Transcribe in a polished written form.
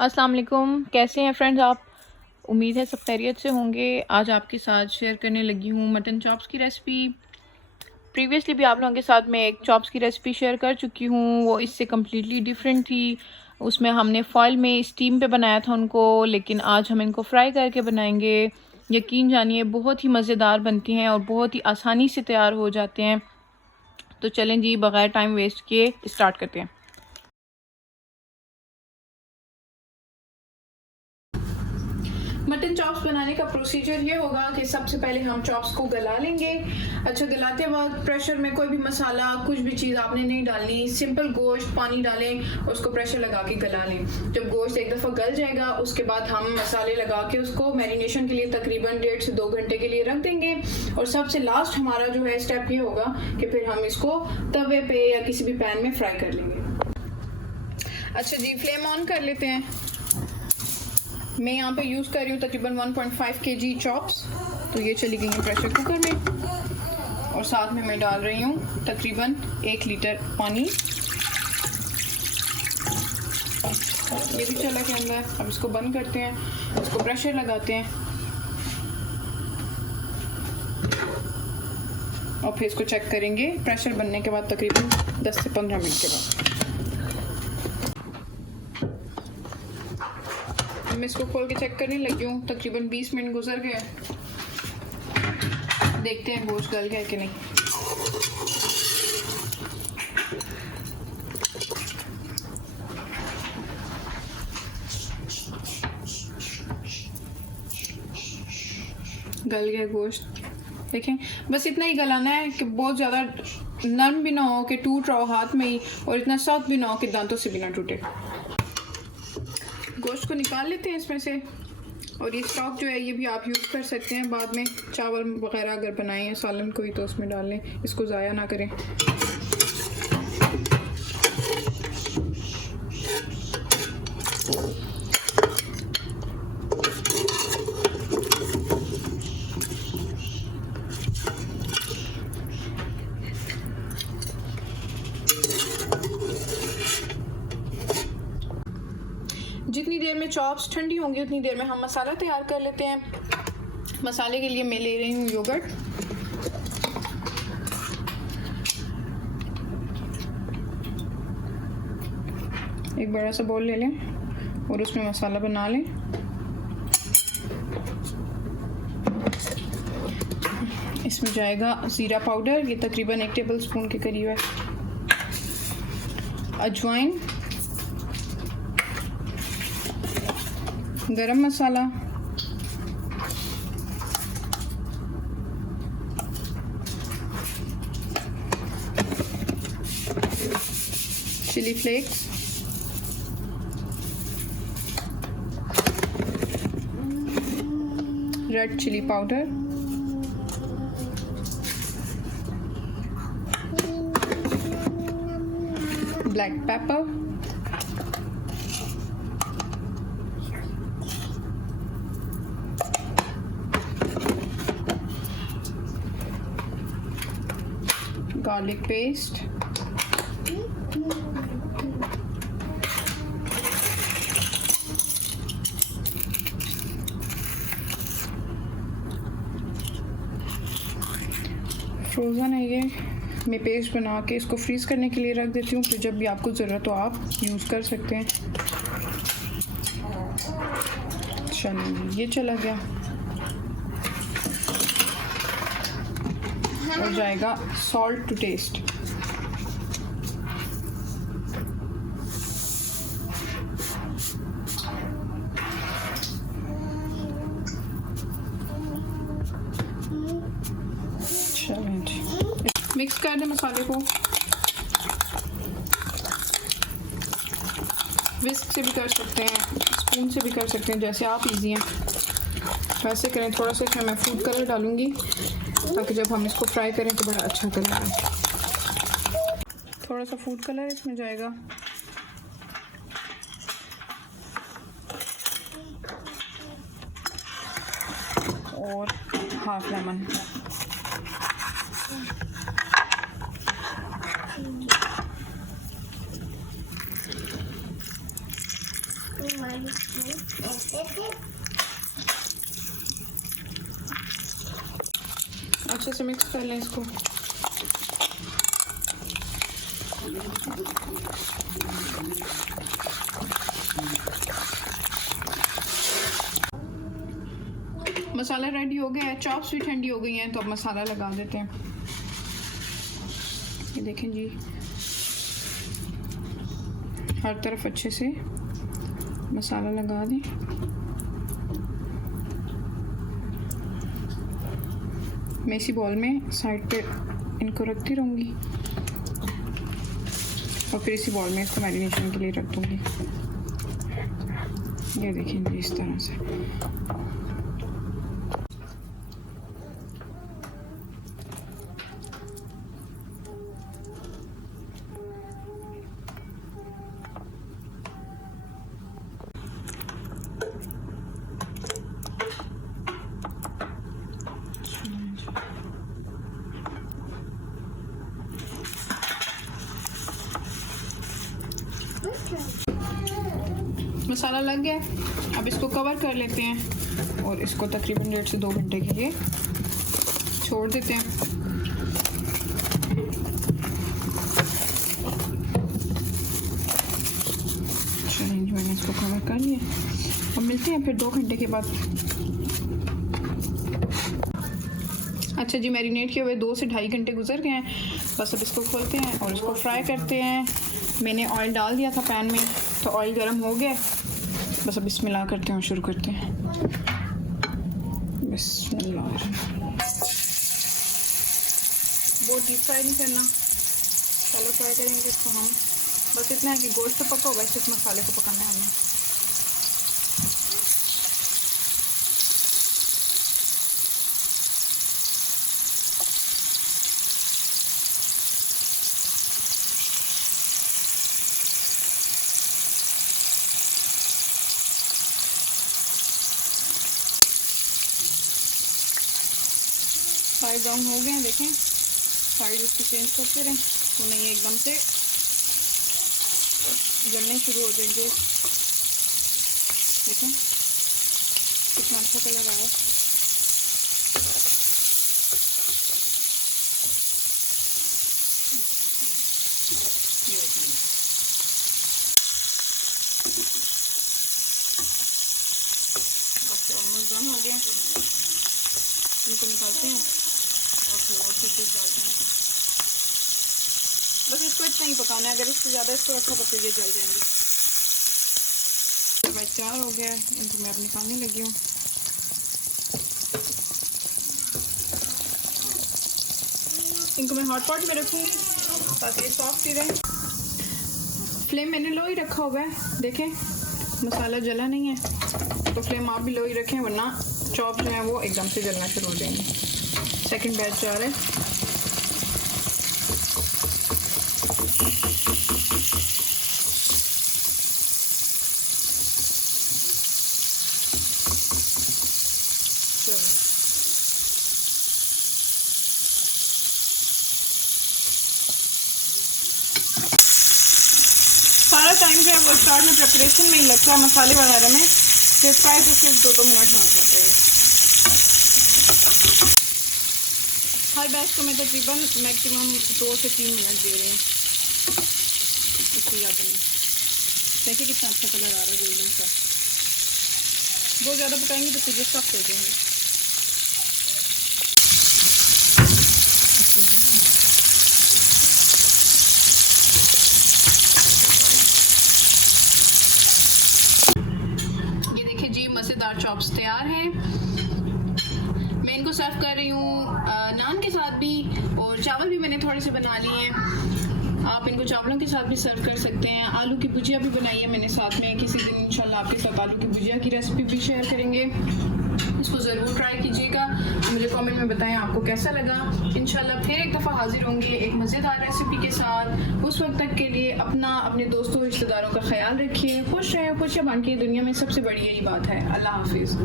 अस्सलाम वालेकुम। कैसे हैं फ्रेंड्स आप? उम्मीद है सब खैरियत से होंगे। आज आपके साथ शेयर करने लगी हूँ मटन चॉप्स की रेसिपी। प्रीवियसली भी आप लोगों के साथ मैं एक चॉप्स की रेसिपी शेयर कर चुकी हूँ, वो इससे कम्प्लीटली डिफरेंट थी। उसमें हमने फॉइल में स्टीम पे बनाया था उनको, लेकिन आज हम इनको फ्राई करके बनाएंगे। यकीन जानिए बहुत ही मज़ेदार बनती हैं और बहुत ही आसानी से तैयार हो जाते हैं। तो चलें जी, बग़ैर टाइम वेस्ट किए स्टार्ट करते हैं। मटन चॉप्स बनाने का प्रोसीजर ये होगा कि सबसे पहले हम चॉप्स को गला लेंगे। अच्छा, गलाते वक्त प्रेशर में कोई भी मसाला, कुछ भी चीज़ आपने नहीं डालनी। सिंपल गोश्त पानी डालें और उसको प्रेशर लगा के गला लें। जब गोश्त एक दफ़ा गल जाएगा उसके बाद हम मसाले लगा के उसको मैरिनेशन के लिए तकरीबन 1.5 से 2 घंटे के लिए रख देंगे। और सबसे लास्ट हमारा जो है स्टेप ये होगा कि फिर हम इसको तवे पे या किसी भी पैन में फ्राई कर लेंगे। अच्छा जी, फ्लेम ऑन कर लेते हैं। मैं यहाँ पे यूज़ कर रही हूँ तकरीबन 1.5 kg चॉप्स। तो ये चली गई हैं प्रेशर कुकर में और साथ में मैं डाल रही हूँ तकरीबन 1 लीटर पानी। ये भी चला के अंदर। अब इसको बंद करते हैं, इसको प्रेशर लगाते हैं और फिर इसको चेक करेंगे प्रेशर बनने के बाद तकरीबन 10 से 15 मिनट के बाद। मैं इसको खोल के चेक करने लगी हूँ। तकरीबन 20 मिनट गुजर गए। देखते हैं गोश्त गल गया कि नहीं। गल गया गोश्त, देखें। बस इतना ही गलाना है कि बहुत ज़्यादा नरम भी ना हो कि टूट रहा हो हाथ में ही, और इतना सख्त भी ना हो कि दांतों से भी ना टूटे। गोश्त को निकाल लेते हैं इसमें से। और ये स्टॉक जो है ये भी आप यूज़ कर सकते हैं बाद में, चावल वगैरह अगर बनाए हैं सालन कोई तो उसमें डाल लें, इसको ज़ाया ना करें। जितनी देर में चॉप्स ठंडी होंगी उतनी देर में हम मसाला तैयार कर लेते हैं। मसाले के लिए मैं ले रही हूँ योगर्ट। एक बड़ा सा बोल ले लें और उसमें मसाला बना लें। इसमें जाएगा ज़ीरा पाउडर, ये तकरीबन 1 टेबल स्पून के करीब है। Ajwain, garam masala, chili flakes, red chili powder, black pepper, garlic paste, frozen है ये। मैं पेस्ट बना के इसको फ्रीज़ करने के लिए रख देती हूँ, फिर जब भी आपको ज़रूरत हो आप यूज़ कर सकते हैं। चलिए, ये चला गया। और जाएगा सॉल्ट टू टेस्ट। मिक्स कर दें मसाले को। विस्क से भी कर सकते हैं, स्पून से भी कर सकते हैं, जैसे आप इजी हैं वैसे करें। थोड़ा सा इसमें मैं फूड कलर डालूंगी ताकि जब हम इसको फ्राई करें तो बड़ा अच्छा कलर आए। थोड़ा सा फूड कलर इसमें जाएगा। और हाफ लेमन। अच्छे से मिक्स कर लें इसको। मसाला रेडी हो गया है, चॉप्स भी ठंडी हो गई हैं, तो अब मसाला लगा देते हैं। ये देखें जी, हर तरफ अच्छे से मसाला लगा दें। मैं इसी बॉल में साइड पे इनको रखती रहूँगी और फिर इसी बॉल में इसको मैरिनेशन के लिए रख दूँगी। ये देखें जी, इस तरह से। मसाला लग गया, अब इसको कवर कर लेते हैं और इसको तकरीबन 1.5 से 2 घंटे के लिए छोड़ देते हैं। चलिए, मैंने इसको कवर कर लिया। अब मिलते हैं फिर 2 घंटे के बाद। अच्छा जी, मैरिनेट किए हुए 2 से 2.5 घंटे गुजर गए हैं। बस अब इसको खोलते हैं और इसको फ्राई करते हैं। मैंने ऑयल डाल दिया था पैन में, तो ऑयल गर्म हो गया। बस अब बिस्मिल्लाह करते हैं और शुरू करते हैं। बिस्मिल्लाह। बहुत डीप फ्राई नहीं करना, चलो फ्राई करेंगे इसको हम। बस इतना है कि गोश्त तो पका होगा, सिर्फ मसाले को पकाना है हमें। साइड ब्राउन हो गए हैं, देखें साइड उसकी चेंज करते रहें तो नहीं एकदम से जलने शुरू हो जाएंगे। देखें कितना अच्छा कलर आया। ये देखें, बस ऑलमोस्ट डन हो गया। इनको निकालते हैं और फिर और पीसेस डालते हैं। बस इसको इतना ही पकाना है, अगर इससे ज़्यादा इसको रखा तो फिर ये जल जाएंगे। भाई तैयार हो गया है, इनको मैं अब निकालने लगी हूँ। इनको मैं हॉट पॉट में रखूँगी ताकि ये सॉफ्ट ही रहे। फ्लेम मैंने लो ही रखा हुआ है, देखें मसाला जला नहीं है, तो फ्लेम आप भी लो ही रखें, वरना चॉप जो है वो एकदम से जलना शुरू हो जाएंगे। सेकंड बैच जा रहा है। सारा टाइम जो है वो स्टार्ट में प्रिपरेशन में ही लगता है, मसाले वगैरह में। फिर फ्राई तो सिर्फ 2-2 मिनट में हो जाते हैं। हर बैच को मैं तकरीबन मैक्सिमम 2 से 3 मिनट दे रहे हैं, इससे ज़्यादा नहीं। देखिए कितना अच्छा कलर आ रहा है गोल्डन सा। बहुत ज़्यादा पकाएंगे तो फिर सख्त हो जाएंगे। मज़ेदार चॉप्स तैयार हैं। मैं इनको सर्व कर रही हूँ नान के साथ भी, और चावल भी मैंने थोड़े से बना लिए हैं। आप इनको चावलों के साथ भी सर्व कर सकते हैं। आलू की भुजिया भी बनाई है मैंने साथ में। किसी दिन इंशाल्लाह आपके साथ आलू की भुजिया की रेसिपी भी शेयर करेंगे। इसको ज़रूर ट्राई कीजिएगा, मुझे कमेंट में बताएं आपको कैसा लगा। इंशाल्लाह फिर एक दफ़ा हाजिर होंगे एक मज़ेदार रेसिपी के साथ। उस वक्त तक के लिए अपने दोस्तों रिश्तेदारों का ख्याल रखिए, खुश रहें, खुशियाँ बांटिए। दुनिया में सबसे बड़ी यही बात है। अल्लाह हाफिज़।